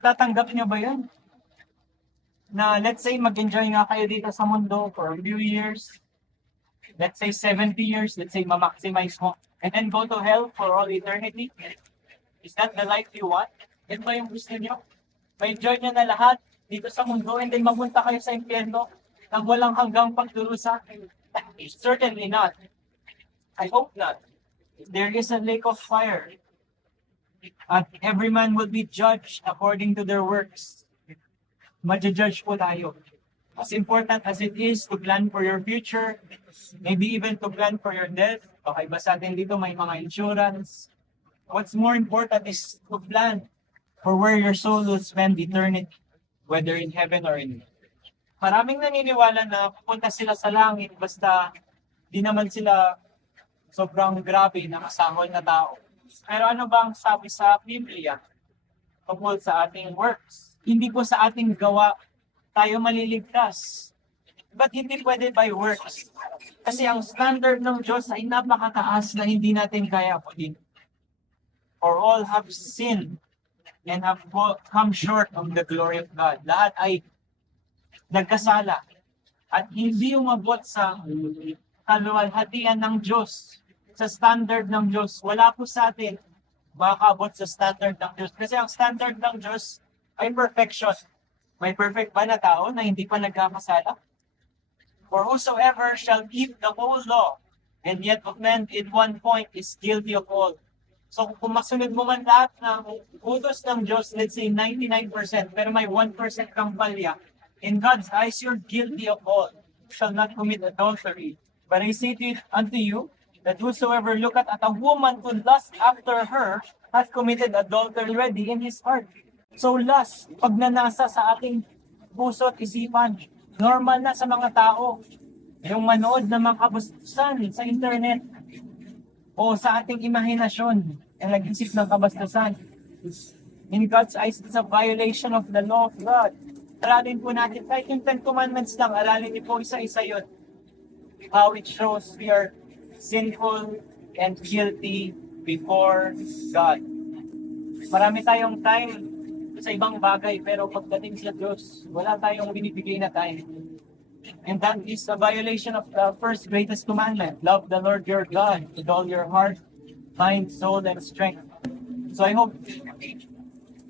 Tatanggap niyo ba yun? Na let's say mag-enjoy nga kayo dito sa mundo for a few years, let's say 70 years, let's say ma-maximize mo, and then go to hell for all eternity? Is that the life you want? Yan ba yung gusto niyo? Ma-enjoy niyo na lahat dito sa mundo and then mapunta kayo sa impyerno nang walang hanggang pagdurusa? Certainly not. I hope not. There is a lake of fire. At every man will be judged according to their works. Maja-judge po tayo. As important as it is to plan for your future, maybe even to plan for your death, okay ba sa atin dito may mga insurance? What's more important is to plan for where your soul will spend eternity, whether in heaven or in hell. Maraming naniniwala na pupunta sila sa langit basta di naman sila sobrang grabe na masahol na tao. Pero ano bang sabi sa Biblia tungkol sa ating works? Hindi po sa ating gawa tayo maliligtas. But hindi pwede by works. Kasi ang standard ng Diyos ay napakataas na hindi natin kaya po din. For all have sinned and have come short of the glory of God. Lahat ay nagkasala at hindi umabot sa kaluwalhatian ng Diyos, sa standard ng Diyos. Wala po sa atin makakabot sa standard ng Diyos. Kasi ang standard ng Diyos ay perfection. May perfect ba na tao na hindi pa nagkakasala? For whosoever shall keep the whole law and yet offend in one point is guilty of all. So kung masunod mo man lahat ng utos ng Diyos, let's say 99%, pero may 1% kang palya, in God's eyes, you're guilty of all. You shall not commit adultery. But I say unto you, that whosoever looketh at a woman to lust after her, hath committed adultery already in his heart. So lust, pagnanasa sa ating puso at isipan, normal na sa mga tao. Yung manood ng mga kabastusan sa internet o sa ating imahinasyon, ang nag-isip ng kabastusan. In God's eyes, it's a violation of the law of God. Aralin po natin, kahit yung 10 Commandments lang, aralin niyo po isa-isa yun. How it shows we are sinful and guilty before God. Marami tayong time sa ibang bagay, pero pagdating sa Diyos, wala tayong binibigay na time. And that is a violation of the first greatest commandment. Love the Lord your God with all your heart, mind, soul, and strength. So I hope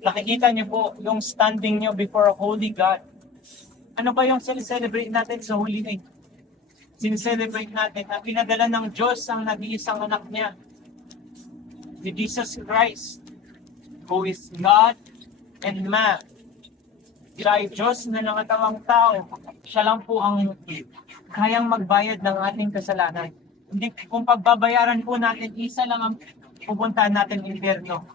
nakikita niyo po yung standing niyo before a holy God. Ano ba yung celebrate natin sa Holy Night? Sincelebrate natin na pinadala ng Diyos ang nag-iisang anak niya, si Jesus Christ, who is God and man. Siya ay Diyos na nangatawang tao. Siya lang po ang kayang magbayad ng ating kasalanan. Hindi, kung pagbabayaran po natin, isa lang ang pupuntahan natin impyerno.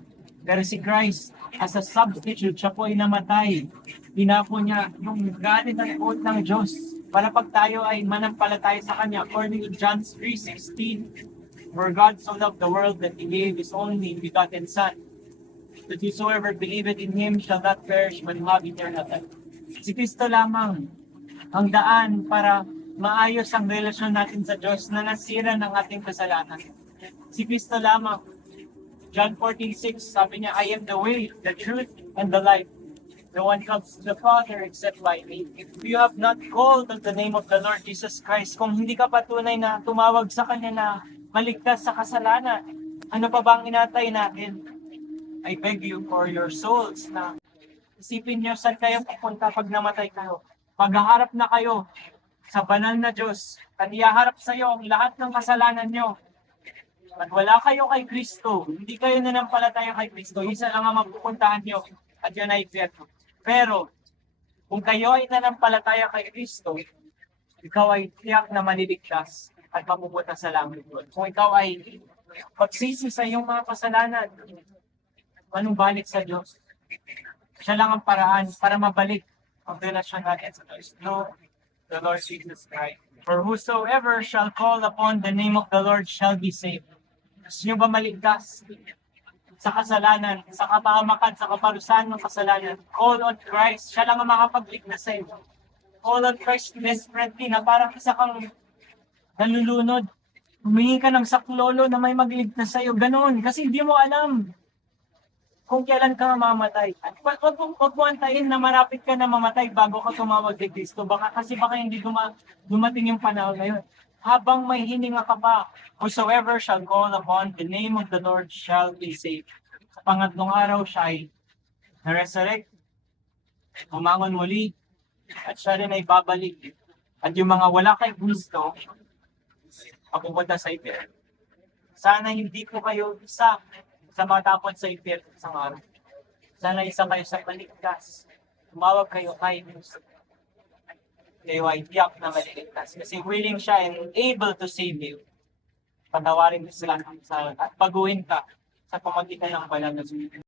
Pero si Christ, as a substitute, siya po ay namatay. Pinako niya yung galit at oath ng Diyos para pag tayo ay manampalataya sa Kanya. According to John 3:16, for God so loved the world that He gave His only begotten Son, that whosoever believeth in Him shall not perish but have eternal life. Si Kristo lamang ang daan para maayos ang relasyon natin sa Diyos na nasira ng ating kasalanan. Si Kristo lamang. John 14:6, sabi niya, I am the way, the truth, and the life. No one comes to the Father except by me. If you have not called on the name of the Lord Jesus Christ, kung hindi ka patunay na tumawag sa Kanya na maligtas sa kasalanan, ano pa bang inatay natin? I beg you for your souls na isipin niyo saan kayo pupunta pag namatay kayo. Paghaharap na kayo sa banal na Diyos at ihaharap sa iyo ang lahat ng kasalanan niyo. At wala kayo kay Kristo, hindi kayo nanampalataya kay Kristo, isa lang ang mapupuntahan niyo at yun ay impyerno. Pero, kung kayo ay nanampalataya kay Kristo, ikaw ay tiyak na maliligtas at mapupunta sa langit. Kung ikaw ay magsisi sa iyong mga kasalanan, manumbalik sa Diyos. Siya lang ang paraan para mabalik ang relasyon natin sa Diyos. No, the Lord Jesus Christ. For whosoever shall call upon the name of the Lord shall be saved. Gusto nyo ba maligtas sa kasalanan, sa kapahamakan, sa kaparusahan ng kasalanan? Call on Christ. Siya lang ang makapagligtas sa iyo. Call on Christ desperately na parang isa kang nalulunod. Humingi ka ng saklolo na may magligtas sa iyo. Ganon. Kasi hindi mo alam. kung kailan ka mamamatay. At wag mo antayin na marapit ka na mamatay bago ka tumawag kay Kristo. Baka hindi dumating yung panahon na yun. Habang may hininga ka pa, whosoever shall call upon the name of the Lord shall be saved. Sa pangatlong araw siya ay na-resurrect, umangon muli, at siya rin ay babalik. At yung mga wala kay Kristo, papupunta sa impyerno. Sana hindi po kayo isa sa matapon sa impyerno sa araw. Sana isa kayo sa paligtas. Tumawag kayo kay Kristo. Kayo ay tiyak na maligtas. Kasi willing siya and able to save you. Patawarin mo sila at baguhin ka sa pamagitan ng banal na sulit.